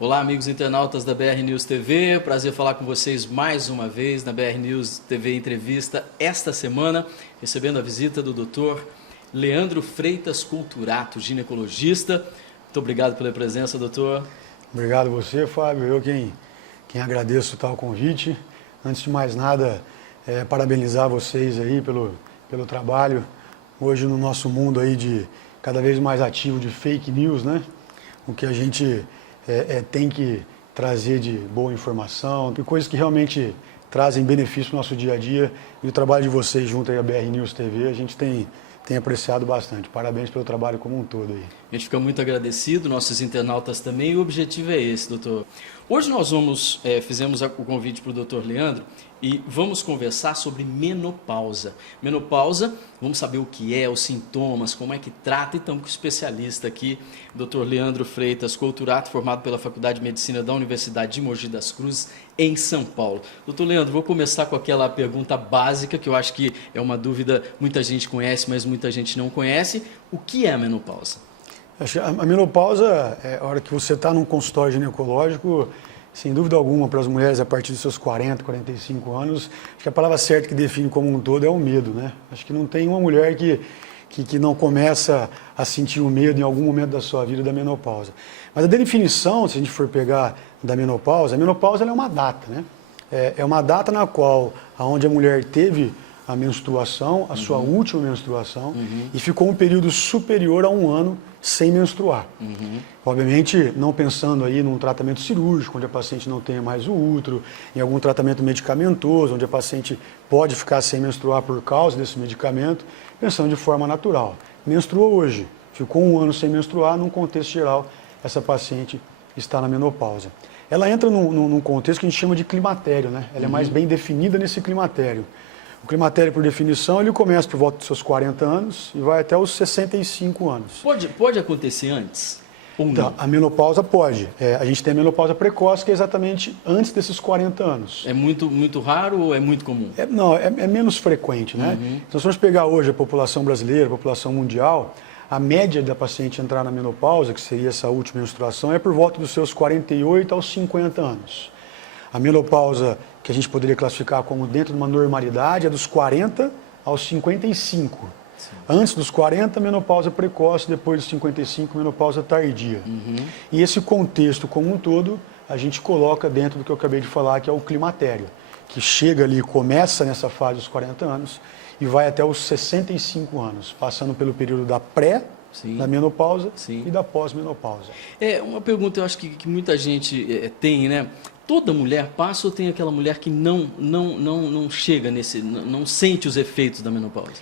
Olá, amigos internautas da BR News TV, prazer falar com vocês mais uma vez na BR News TV Entrevista esta semana, recebendo a visita do Dr. Leandro Freitas Couturato, ginecologista. Muito obrigado pela presença, doutor. Obrigado você, Fábio. Eu quem agradeço o convite. Antes de mais nada, parabenizar vocês aí pelo trabalho. Hoje no nosso mundo aí de cada vez mais ativo de fake news, né? O que a gente tem que trazer de boa informação, de coisas que realmente trazem benefício no nosso dia a dia. E o trabalho de vocês junto aí à BR News TV, a gente tem apreciado bastante. Parabéns pelo trabalho como um todo aí. A gente fica muito agradecido, nossos internautas também, e o objetivo é esse, doutor. Hoje nós fizemos o convite para o doutor Leandro e vamos conversar sobre menopausa. Menopausa, vamos saber o que é, os sintomas, como é que trata, e estamos com o especialista aqui, doutor Leandro Freitas Couturato, formado pela Faculdade de Medicina da Universidade de Mogi das Cruzes, em São Paulo. Doutor Leandro, vou começar com aquela pergunta básica, que eu acho que é uma dúvida, muita gente conhece, mas muita gente não conhece. O que é a menopausa? A menopausa é a hora que você está num consultório ginecológico, sem dúvida alguma, para as mulheres a partir dos seus 40, 45 anos, acho que a palavra certa que define como um todo é o medo, né? Acho que não tem uma mulher que não começa a sentir o medo em algum momento da sua vida da menopausa. Mas a definição, se a gente for pegar da menopausa, a menopausa é uma data, né? É uma data na qual, onde a mulher teve a menstruação, a sua última menstruação, e ficou um período superior a um ano sem menstruar. Obviamente, não pensando aí num tratamento cirúrgico, onde a paciente não tenha mais o útero, em algum tratamento medicamentoso, onde a paciente pode ficar sem menstruar por causa desse medicamento, pensando de forma natural. Menstruou hoje, ficou um ano sem menstruar, num contexto geral, essa paciente está na menopausa. Ela entra num contexto que a gente chama de climatério, né? Ela é mais bem definida nesse climatério. O climatério, por definição, ele começa por volta dos seus 40 anos e vai até os 65 anos. Pode acontecer antes? Ou não? Então, a menopausa pode. A gente tem a menopausa precoce, que é exatamente antes desses 40 anos. É muito raro ou é muito comum? É menos frequente, né? Então, se nós pegar hoje a população brasileira, a população mundial, a média da paciente entrar na menopausa, que seria essa última menstruação, é por volta dos seus 48 aos 50 anos. A menopausa, que a gente poderia classificar como dentro de uma normalidade, é dos 40 aos 55. Sim. Antes dos 40, menopausa precoce, depois dos 55, menopausa tardia. E esse contexto como um todo, a gente coloca dentro do que eu acabei de falar, que é o climatério, que chega ali, começa nessa fase dos 40 anos e vai até os 65 anos, passando pelo período da da menopausa e da pós-menopausa. É uma pergunta, eu acho que muita gente tem, né? Toda mulher passa ou tem aquela mulher que não chega não sente os efeitos da menopausa?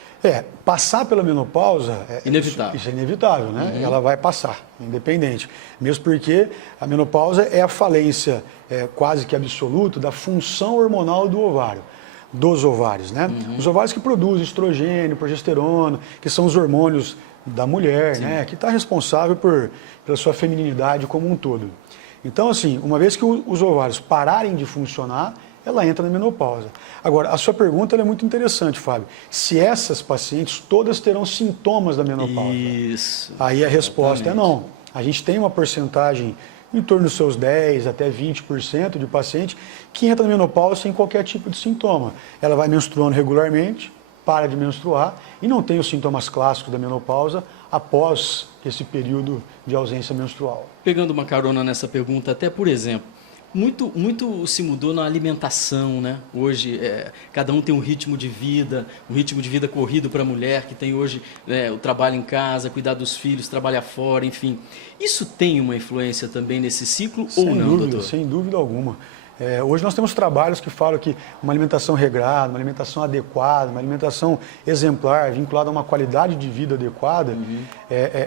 Passar pela menopausa inevitável. Isso é inevitável, né? Ela vai passar, independente. Mesmo porque a menopausa é a falência quase que absoluta da função hormonal do ovário, dos ovários, né? Os ovários que produzem estrogênio, progesterona, que são os hormônios da mulher, né? Que está responsável pela sua femininidade como um todo. Então, assim, uma vez que os ovários pararem de funcionar, ela entra na menopausa. Agora, a sua pergunta é muito interessante, Fábio. Se essas pacientes todas terão sintomas da menopausa? Isso. Aí a resposta é não. A gente tem uma porcentagem em torno dos seus 10% até 20% de paciente que entra na menopausa sem qualquer tipo de sintoma. Ela vai menstruando regularmente, para de menstruar e não tem os sintomas clássicos da menopausa após esse período de ausência menstrual. Pegando uma carona nessa pergunta, até por exemplo, muito se mudou na alimentação, né? Hoje, cada um tem um ritmo de vida corrido para a mulher, que tem hoje o trabalho em casa, cuidar dos filhos, trabalhar fora, enfim. Isso tem uma influência também nesse ciclo ou não, doutor? Sem dúvida alguma. Hoje nós temos trabalhos que falam que uma alimentação regrada, uma alimentação adequada, uma alimentação exemplar, vinculada a uma qualidade de vida adequada,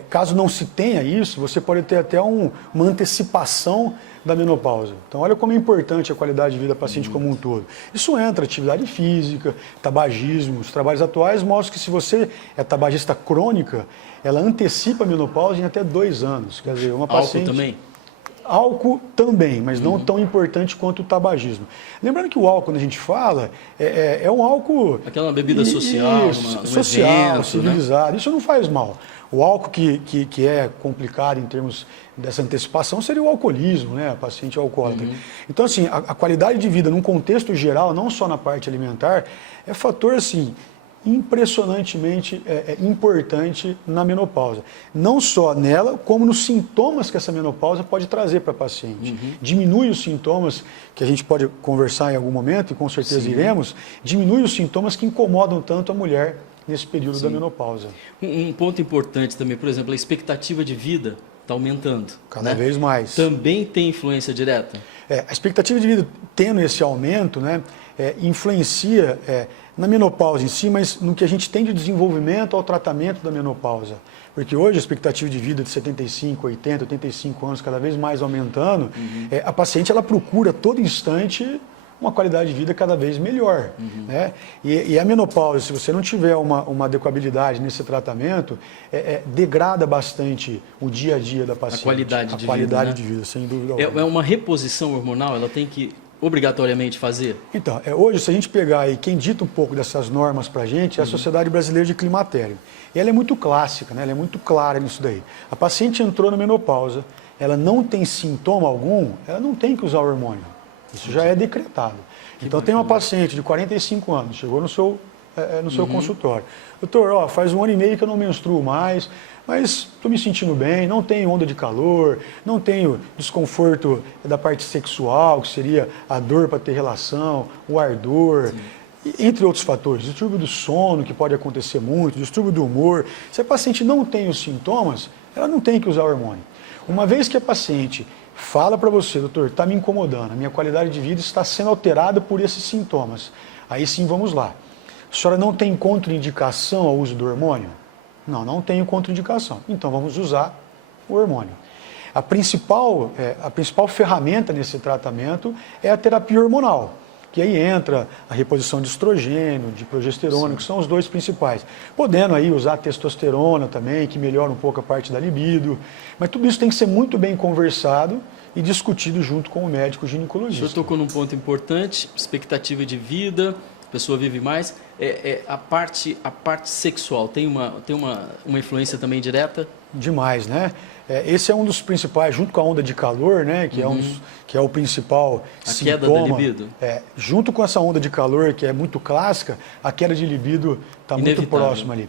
caso não se tenha isso, você pode ter até uma antecipação da menopausa. Então, olha como é importante a qualidade de vida da paciente como um todo. Isso entra atividade física, tabagismo. Os trabalhos atuais mostram que se você é tabagista crônica, ela antecipa a menopausa em até 2 anos. Quer dizer, uma paciente... Álcool também? Álcool também, mas não tão importante quanto o tabagismo. Lembrando que o álcool, quando a gente fala, é um álcool... Aquela bebida social, social, evento, civilizado. Né? Isso não faz mal. O álcool que é complicado em termos dessa antecipação seria o alcoolismo, né? A paciente alcoólatra. Então, assim, a qualidade de vida num contexto geral, não só na parte alimentar, é fator, assim, impressionantemente importante na menopausa. Não só nela, como nos sintomas que essa menopausa pode trazer para a paciente. Diminui os sintomas, que a gente pode conversar em algum momento, e com certeza iremos, diminui os sintomas que incomodam tanto a mulher nesse período da menopausa. Um ponto importante também, por exemplo, a expectativa de vida está aumentando. Cada vez mais. Também tem influência direta? A expectativa de vida tendo esse aumento, né, influencia na menopausa em si, mas no que a gente tem de desenvolvimento ao tratamento da menopausa. Porque hoje a expectativa de vida de 75, 80, 85 anos, cada vez mais aumentando, a paciente ela procura a todo instante uma qualidade de vida cada vez melhor. Né? E a menopausa, se você não tiver uma adequabilidade nesse tratamento, degrada bastante o dia a dia da paciente. A qualidade de vida, sem dúvida alguma. É uma reposição hormonal? Ela tem que obrigatoriamente fazer? Então, hoje, se a gente pegar aí, quem dita um pouco dessas normas para a gente, é a Sociedade Brasileira de Climatério. E ela é muito clássica, né? Ela é muito clara nisso daí. A paciente entrou na menopausa, ela não tem sintoma algum, ela não tem que usar o hormônio. Isso já é decretado. Então, tem uma paciente de 45 anos, chegou no seu consultório. Doutor, faz 1 ano e meio que eu não menstruo mais, mas estou me sentindo bem, não tenho onda de calor, não tenho desconforto da parte sexual, que seria a dor para ter relação, o ardor, entre outros fatores. Distúrbio do sono, que pode acontecer muito, distúrbio do humor. Se a paciente não tem os sintomas, ela não tem que usar o hormônio. Uma vez que a paciente fala para você, doutor, está me incomodando, a minha qualidade de vida está sendo alterada por esses sintomas, aí sim vamos lá. A senhora não tem contraindicação ao uso do hormônio? Não, não tenho contraindicação. Então vamos usar o hormônio. A principal ferramenta nesse tratamento é a terapia hormonal, que aí entra a reposição de estrogênio, de progesterona, que são os dois principais. Podendo aí usar a testosterona também, que melhora um pouco a parte da libido. Mas tudo isso tem que ser muito bem conversado e discutido junto com o médico ginecologista. O senhor tocou num ponto importante, expectativa de vida, a pessoa vive mais. A parte sexual tem uma influência também direta? Demais, né? Esse é um dos principais, junto com a onda de calor, né? Que é o principal sintoma. A queda da libido? Junto com essa onda de calor, que é muito clássica, a queda de libido está muito próxima ali.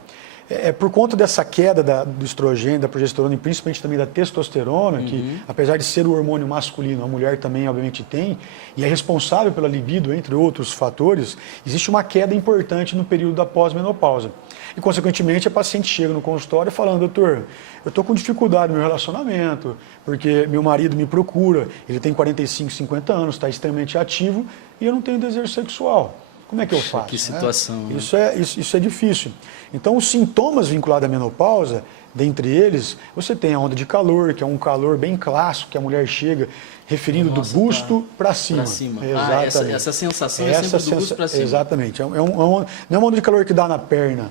Por conta dessa queda do estrogênio, da progesterona e principalmente também da testosterona, que apesar de ser o hormônio masculino, a mulher também obviamente tem, e é responsável pela libido, entre outros fatores, existe uma queda importante no período da pós-menopausa. E, consequentemente, a paciente chega no consultório falando, doutor, eu estou com dificuldade no meu relacionamento, porque meu marido me procura, ele tem 45, 50 anos, está extremamente ativo, e eu não tenho desejo sexual. Como é que eu faço? Que situação. Né? Isso é difícil. Então, os sintomas vinculados à menopausa, dentre eles, você tem a onda de calor, que é um calor bem clássico, que a mulher chega referindo do busto para cima. Exatamente. Essa sensação é sempre do busto para cima. Exatamente. Não é uma onda de calor que dá na perna,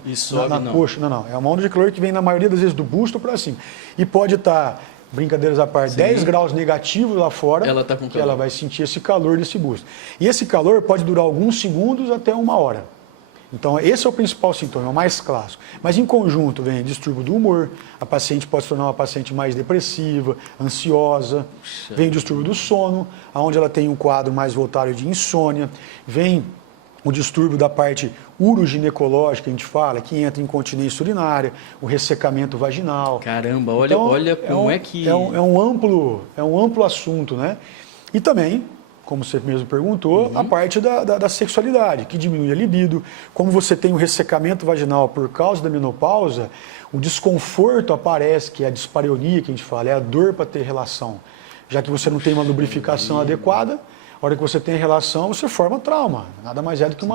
na coxa. Não. É uma onda de calor que vem, na maioria das vezes, do busto para cima. E pode estar... brincadeiras à parte, 10 graus negativos lá fora, que ela vai sentir esse calor desse busto. E esse calor pode durar alguns segundos até 1 hora. Então, esse é o principal sintoma, é o mais clássico. Mas, em conjunto, vem distúrbio do humor, a paciente pode se tornar uma paciente mais depressiva, ansiosa, vem o distúrbio do sono, onde ela tem um quadro mais voltado de insônia, vem o distúrbio da parte uroginecológica, que a gente fala, que entra em incontinência urinária, o ressecamento vaginal. Caramba, olha como é que... É um amplo assunto, né? E também, como você mesmo perguntou, a parte da sexualidade, que diminui a libido. Como você tem o ressecamento vaginal por causa da menopausa, o desconforto aparece, que é a dispareunia, que a gente fala, é a dor para ter relação. Já que você não tem uma lubrificação adequada, a hora que você tem relação, você forma trauma. Nada mais é do que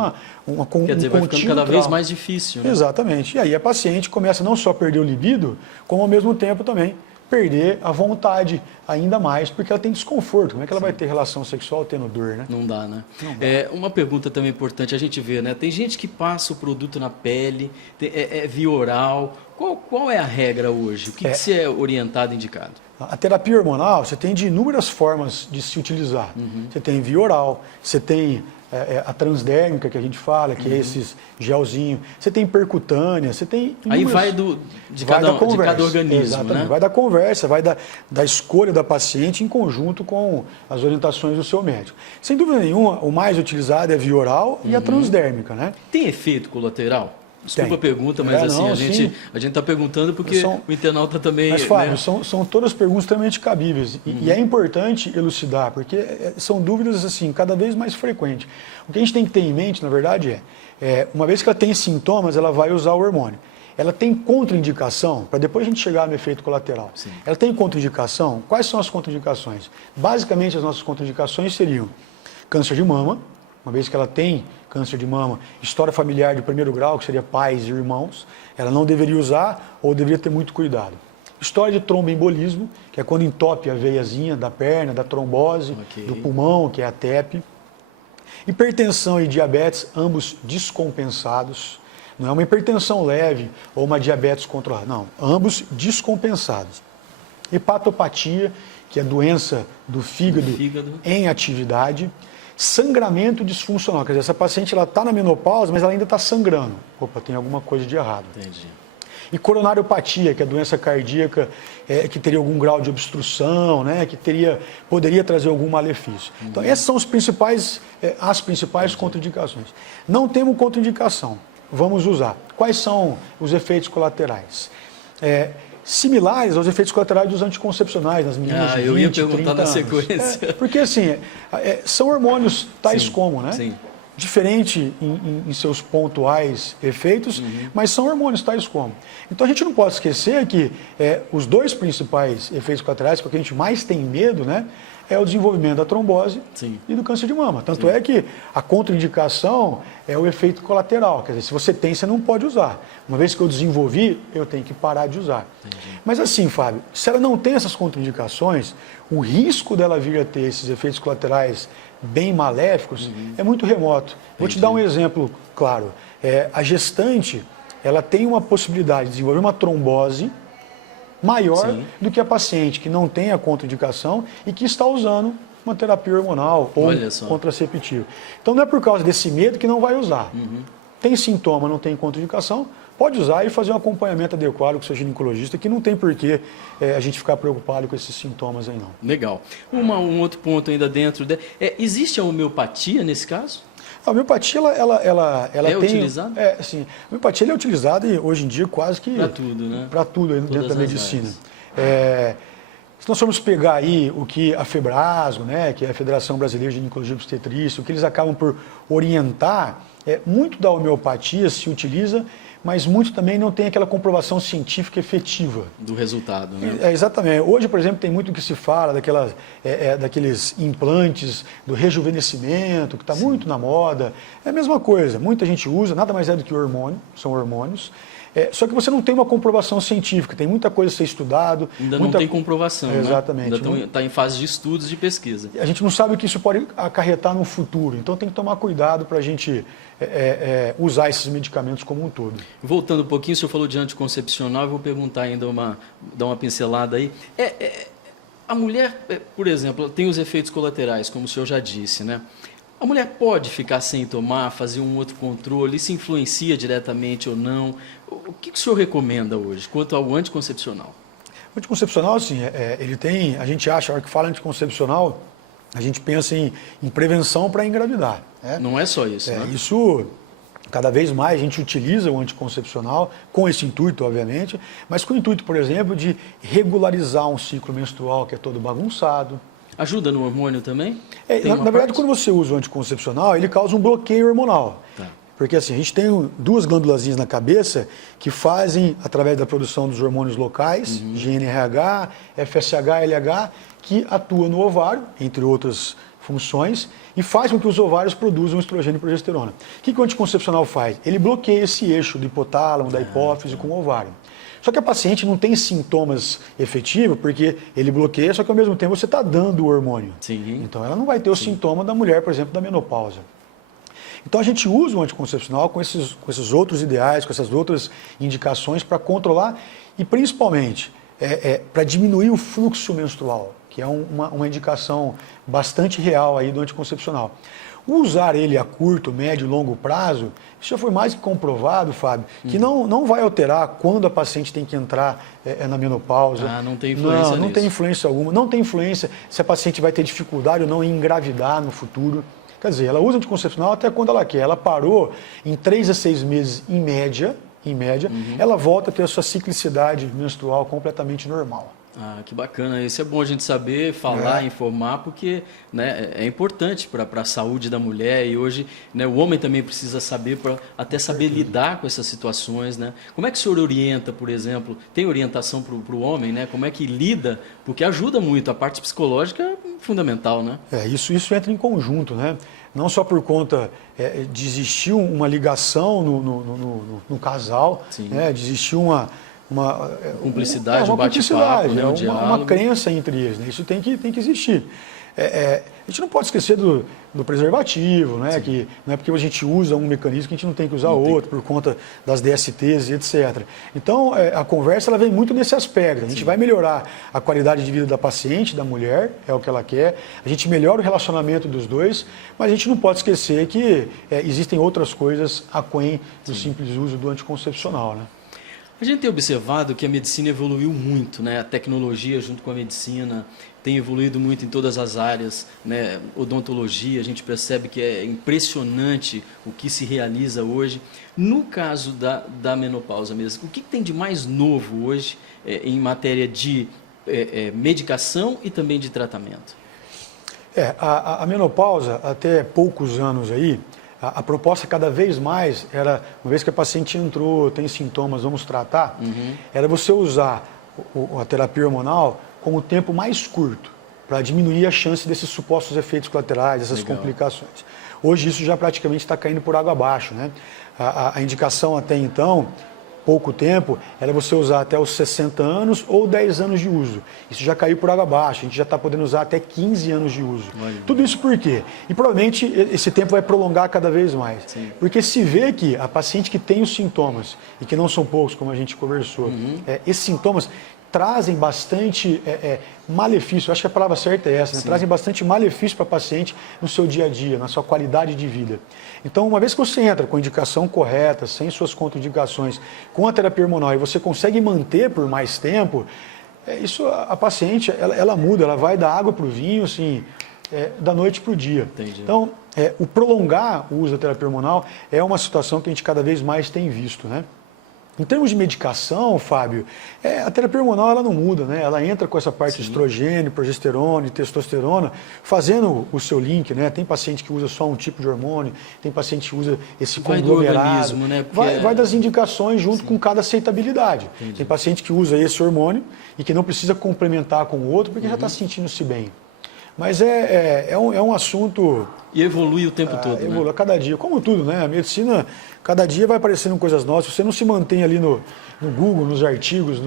Quer dizer, vai ficando cada vez mais difícil. Né? Exatamente. E aí a paciente começa não só a perder o libido, como ao mesmo tempo também perder a vontade ainda mais, porque ela tem desconforto. Como é que ela vai ter relação sexual tendo dor, né? Não dá, né? Não dá. Uma pergunta também importante, a gente vê, né? Tem gente que passa o produto na pele, via oral, Qual é a regra hoje? O que você é orientado e indicado? A terapia hormonal, você tem de inúmeras formas de se utilizar. Você tem via oral, você tem a transdérmica, que a gente fala, que é esses gelzinho. Você tem percutânea, você tem inúmeras... Aí vai de cada organismo, exatamente, né? vai da conversa, vai da escolha da paciente em conjunto com as orientações do seu médico. Sem dúvida nenhuma, o mais utilizado é a via oral e a transdérmica, né? Tem efeito colateral? Desculpa Tem. a pergunta, mas assim, a gente está perguntando porque o internauta também... Mas, Fábio, né? são todas perguntas extremamente cabíveis. E é importante elucidar, porque são dúvidas assim, cada vez mais frequentes. O que a gente tem que ter em mente, na verdade, uma vez que ela tem sintomas, ela vai usar o hormônio. Ela tem contraindicação, para depois a gente chegar no efeito colateral. Sim. Ela tem contraindicação? Quais são as contraindicações? Basicamente, as nossas contraindicações seriam câncer de mama, uma vez que ela tem câncer de mama, história familiar de primeiro grau, que seria pais e irmãos, ela não deveria usar ou deveria ter muito cuidado. História de tromboembolismo, que é quando entope a veiazinha da perna, da trombose, do pulmão, que é a TEP. Hipertensão e diabetes, ambos descompensados. Não é uma hipertensão leve ou uma diabetes controlada, não, ambos descompensados. Hepatopatia, que é doença do fígado em atividade. Sangramento disfuncional, quer dizer, essa paciente está na menopausa, mas ela ainda está sangrando. Opa, tem alguma coisa de errado. Entendi. E coronariopatia, que é doença cardíaca, que teria algum grau de obstrução, né, que poderia trazer algum malefício. Então, essas são as principais contraindicações. Não temos contraindicação, vamos usar. Quais são os efeitos colaterais? Similares aos efeitos colaterais dos anticoncepcionais nas meninas de 20, eu ia perguntar 30 na anos. sequência. Porque assim, são hormônios tais Sim, como, né? sim. Diferente em seus pontuais efeitos, mas são hormônios tais como. Então a gente não pode esquecer que os dois principais efeitos colaterais, porque a gente mais tem medo, né? É o desenvolvimento da trombose e do câncer de mama. Tanto é que a contraindicação é o efeito colateral. Quer dizer, se você tem, você não pode usar. Uma vez que eu desenvolvi, eu tenho que parar de usar. Entendi. Mas assim, Fábio, se ela não tem essas contraindicações, o risco dela vir a ter esses efeitos colaterais bem maléficos é muito remoto. Vou te dar um exemplo claro. A gestante, ela tem uma possibilidade de desenvolver uma trombose maior do que a paciente que não tem a contraindicação e que está usando uma terapia hormonal ou contraceptivo. Então não é por causa desse medo que não vai usar. Tem sintoma, não tem contraindicação, pode usar e fazer um acompanhamento adequado com o seu ginecologista, que não tem porquê a gente ficar preocupado com esses sintomas aí não. Legal. Um outro ponto ainda dentro, existe a homeopatia nesse caso? A homeopatia, ela tem... utilizada? Sim. A homeopatia é utilizada hoje em dia quase que... Para tudo, né? Para tudo dentro da medicina. Se nós formos pegar aí o que a Febrasgo, né, que é a Federação Brasileira de Ginecologia e Obstetrícia, o que eles acabam por orientar, muito da homeopatia se utiliza, mas muito também não tem aquela comprovação científica efetiva. Do resultado, né? Exatamente. Hoje, por exemplo, tem muito que se fala daqueles implantes do rejuvenescimento, que está muito na moda. É a mesma coisa, muita gente usa, nada mais é do que hormônio, são hormônios. Só que você não tem uma comprovação científica, tem muita coisa a ser estudado. Ainda não tem comprovação, exatamente, né? Ainda está em fase de estudos e pesquisa. A gente não sabe o que isso pode acarretar no futuro, então tem que tomar cuidado para a gente usar esses medicamentos como um todo. Voltando um pouquinho, o senhor falou de anticoncepcional, eu vou perguntar ainda, dar uma pincelada aí. A mulher, por exemplo, tem os efeitos colaterais, como o senhor já disse, né? A mulher pode ficar sem tomar, fazer um outro controle, isso influencia diretamente ou não? O que o senhor recomenda hoje quanto ao anticoncepcional? O anticoncepcional, assim, ele tem, a gente acha, a hora que fala anticoncepcional, a gente pensa em prevenção para engravidar. Não é só isso, né? Isso, cada vez mais a gente utiliza o anticoncepcional, com esse intuito, obviamente, mas com o intuito, por exemplo, de regularizar um ciclo menstrual que é todo bagunçado. Ajuda no hormônio também? Na verdade, quando você usa o anticoncepcional, ele causa um bloqueio hormonal. Tá. Porque assim, a gente tem duas glândulazinhas na cabeça que fazem, através da produção dos hormônios locais, GnRH, FSH, LH, que atuam no ovário, entre outras funções, e faz com que os ovários produzam estrogênio e progesterona. O que o anticoncepcional faz? Ele bloqueia esse eixo do hipotálamo, da hipófise com o ovário. Só que a paciente não tem sintomas efetivos, porque ele bloqueia, só que ao mesmo tempo você está dando o hormônio. Sim. Então ela não vai ter o sintoma da mulher, por exemplo, da menopausa. Então a gente usa o anticoncepcional com esses outros ideais, com essas outras indicações para controlar e principalmente para diminuir o fluxo menstrual, que é uma indicação bastante real aí do anticoncepcional. Usar ele a curto, médio e longo prazo, isso já foi mais que comprovado, Fábio, que não vai alterar quando a paciente tem que entrar na menopausa. Ah, não tem influência Não tem influência alguma. Não tem influência se a paciente vai ter dificuldade ou não em engravidar no futuro. Quer dizer, ela usa anticoncepcional até quando ela quer. Ela parou em 3 a 6 meses em média, ela volta a ter a sua ciclicidade menstrual completamente normal. Ah, que bacana. Isso é bom a gente saber, falar, informar, porque, né, é importante para a saúde da mulher e hoje, né, o homem também precisa saber para até saber lidar com essas situações, né? Como é que o senhor orienta, por exemplo, tem orientação para o homem, né? Como é que lida? Porque ajuda muito, a parte psicológica é fundamental, né? Isso entra em conjunto, né? Não só por conta de existir uma ligação no casal, né? De existir uma cumplicidade, um bate-papo, né? Uma crença entre eles, né? Isso tem que existir. A gente não pode esquecer do preservativo, né? Que não é porque a gente usa um mecanismo que a gente não tem que usar outro, por conta das DSTs e etc. Então, a conversa ela vem muito nesse aspecto. A gente vai melhorar a qualidade de vida da paciente, da mulher, é o que ela quer. A gente melhora o relacionamento dos dois, mas a gente não pode esquecer que existem outras coisas aquém do simples uso do anticoncepcional, né? A gente tem observado que a medicina evoluiu muito, né? A tecnologia junto com a medicina tem evoluído muito em todas as áreas, né? Odontologia, a gente percebe que é impressionante o que se realiza hoje. No caso da menopausa mesmo, o que tem de mais novo hoje em matéria de medicação e também de tratamento? A menopausa, até poucos anos aí, a proposta cada vez mais era, uma vez que a paciente entrou, tem sintomas, vamos tratar, era você usar a terapia hormonal com o tempo mais curto, para diminuir a chance desses supostos efeitos colaterais, dessas complicações. Hoje isso já praticamente está caindo por água abaixo, né? A indicação até então, pouco tempo, era você usar até os 60 anos ou 10 anos de uso. Isso já caiu por água abaixo, a gente já está podendo usar até 15 anos de uso. Olha. Tudo isso por quê? E provavelmente esse tempo vai prolongar cada vez mais. Sim. Porque se vê que a paciente que tem os sintomas, e que não são poucos, como a gente conversou, esses sintomas trazem bastante malefício, acho que a palavra certa é essa, né? Trazem bastante malefício para a paciente no seu dia a dia, na sua qualidade de vida. Então, uma vez que você entra com a indicação correta, sem suas contraindicações, com a terapia hormonal e você consegue manter por mais tempo, isso a paciente, ela muda, ela vai da água para o vinho, assim, da noite para o dia. Entendi. Então, o prolongar o uso da terapia hormonal é uma situação que a gente cada vez mais tem visto, né? Em termos de medicação, Fábio, a terapia hormonal ela não muda, né? Ela entra com essa parte de estrogênio, progesterona e testosterona, fazendo o seu link, né? Tem paciente que usa só um tipo de hormônio, tem paciente que usa esse conglomerado. Vai do organismo, né? Vai das indicações junto com cada aceitabilidade. Entendi. Tem paciente que usa esse hormônio e que não precisa complementar com o outro porque já está sentindo-se bem. Mas é um assunto... E evolui o tempo todo, evolui né? A cada dia, como tudo, né? A medicina, cada dia vai aparecendo coisas novas. Se você não se mantém ali no Google, nos artigos,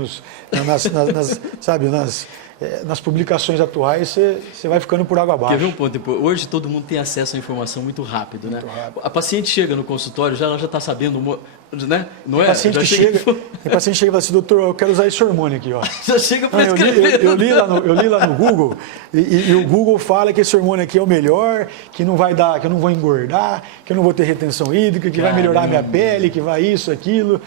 nas publicações atuais, você vai ficando por água abaixo. Quer ver um ponto? Hoje todo mundo tem acesso à informação muito rápido, né? A paciente chega no consultório, ela já está sabendo, né? Não é? Tem paciente que chega e fala assim, doutor, eu quero usar esse hormônio aqui, ó. Já chega para escrever. Eu li lá no Google e o Google fala que esse hormônio aqui é o melhor, que não vai dar, que eu não vou engordar, que eu não vou ter retenção hídrica, que vai melhorar a minha pele, que vai isso, aquilo.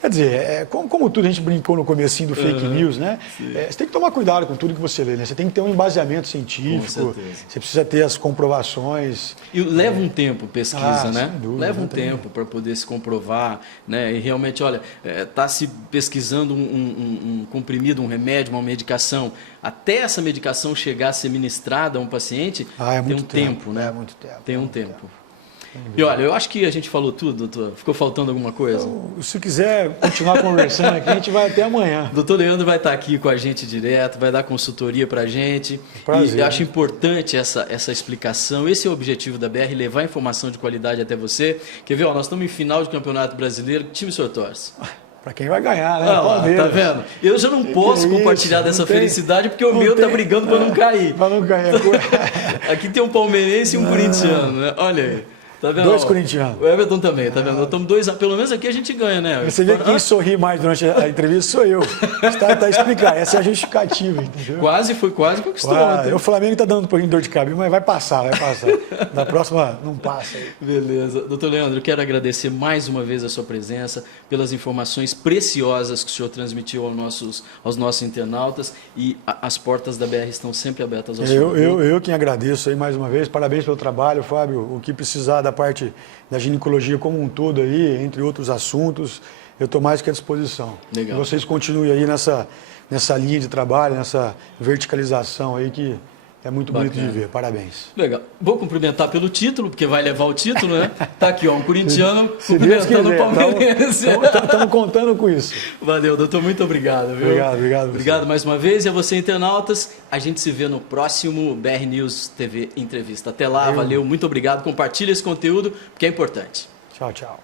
Quer dizer, como tudo a gente brincou no comecinho do fake news, né? Você tem que tomar cuidado com tudo que você lê, né? Você tem que ter um embasamento científico, você precisa ter as comprovações. E leva um tempo pesquisa, né? Sem dúvida, leva um tempo para poder se comprovar, né? E realmente, olha, está se pesquisando um comprimido, um remédio, uma medicação. Até essa medicação chegar a ser ministrada a um paciente, tem um tempo, né? É muito tempo. Tem um tempo. E olha, eu acho que a gente falou tudo, doutor. Ficou faltando alguma coisa? Se quiser continuar conversando aqui, a gente vai até amanhã. O doutor Leandro vai estar aqui com a gente direto, vai dar consultoria para a gente. Prazer. E eu acho importante essa explicação. Esse é o objetivo da BR, levar informação de qualidade até você. Quer ver? Nós estamos em final de Campeonato Brasileiro. Que time o senhor torce? Para quem vai ganhar, né? Tá vendo? Eu já não posso compartilhar dessa felicidade porque o meu tá brigando para não cair. Para não cair. Aqui tem um palmeirense e um corintiano, né? Olha aí. Tá vendo? 2 corintianos. O Everton também, tá vendo? Nós estamos 2, pelo menos aqui a gente ganha, né? Você vê que quem sorri mais durante a entrevista sou eu. Tá explicado. Essa é a justificativa, entendeu? Quase conquistou ontem. O Flamengo tá dando um pouquinho de dor de cabeça, mas vai passar. Da próxima não passa. Beleza. Doutor Leandro, eu quero agradecer mais uma vez a sua presença, pelas informações preciosas que o senhor transmitiu aos nossos internautas, e as portas da BR estão sempre abertas ao senhor. Eu quem agradeço aí mais uma vez. Parabéns pelo trabalho, Fábio. O que precisar da parte da ginecologia como um todo aí, entre outros assuntos, eu estou mais que à disposição. Legal. E vocês continuem aí nessa linha de trabalho, nessa verticalização aí que é muito bonito de ver. Parabéns. Legal. Vou cumprimentar pelo título, porque vai levar o título, né? Tá aqui, ó, um corintiano Se Deus cumprimentando quiser, o palmeirense. Estamos contando com isso. Valeu, doutor. Muito obrigado. Viu? Obrigado. Obrigado mais uma vez. E a você, internautas, a gente se vê no próximo BR News TV Entrevista. Até lá, valeu, muito obrigado. Compartilhe esse conteúdo, porque é importante. Tchau.